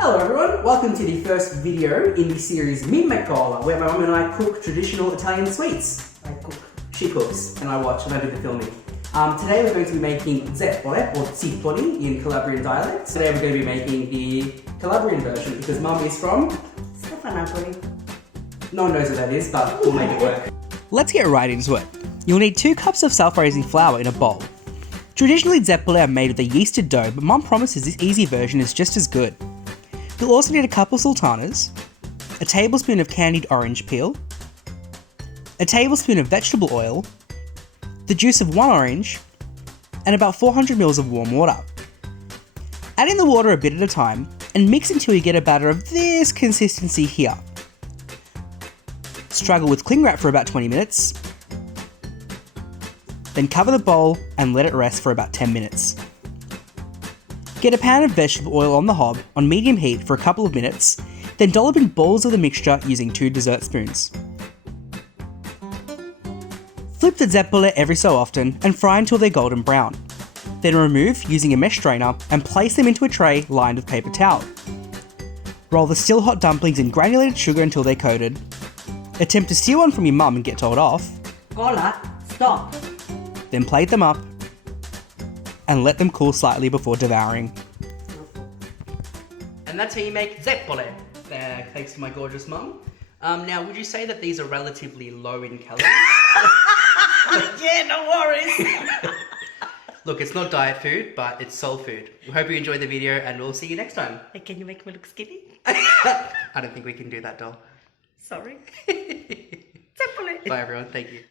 Hello everyone, welcome to the first video in the series Mimma, where my mum and I cook traditional Italian sweets. I cook, she cooks, and I watch and I do the filming. Today we're going to be making Zeppole, or Zeppole in Calabrian dialect. Today we're going to be making the Calabrian version because mum is from... No one knows what that is, but we'll make it work. Let's get right into it. You'll need 2 cups of self-raising flour in a bowl. Traditionally, Zeppole are made with a yeasted dough, but mum promises this easy version is just as good. You'll also need a couple sultanas, a tablespoon of candied orange peel, a tablespoon of vegetable oil, the juice of 1 orange, and about 400 ml of warm water. Add in the water a bit at a time and mix until you get a batter of this consistency here. Struggle with cling wrap for about 20 minutes, then cover the bowl and let it rest for about 10 minutes. Get a pan of vegetable oil on the hob on medium heat for a couple of minutes, then dollop in balls of the mixture using 2 dessert spoons. Flip the zeppole every so often and fry until they're golden brown. Then remove using a mesh strainer and place them into a tray lined with paper towel. Roll the still hot dumplings in granulated sugar until they're coated. Attempt to steal one from your mum and get told off. Cola, stop. Then plate them up and let them cool slightly before devouring. And that's how you make Zeppole. Thanks to my gorgeous mum. Now, would you say that these are relatively low in calories? Yeah, no worries. Look, it's not diet food, but it's soul food. We hope you enjoyed the video and we'll see you next time. Hey, can you make me look skinny? I don't think we can do that, doll. Sorry. Zeppole. Bye everyone, thank you.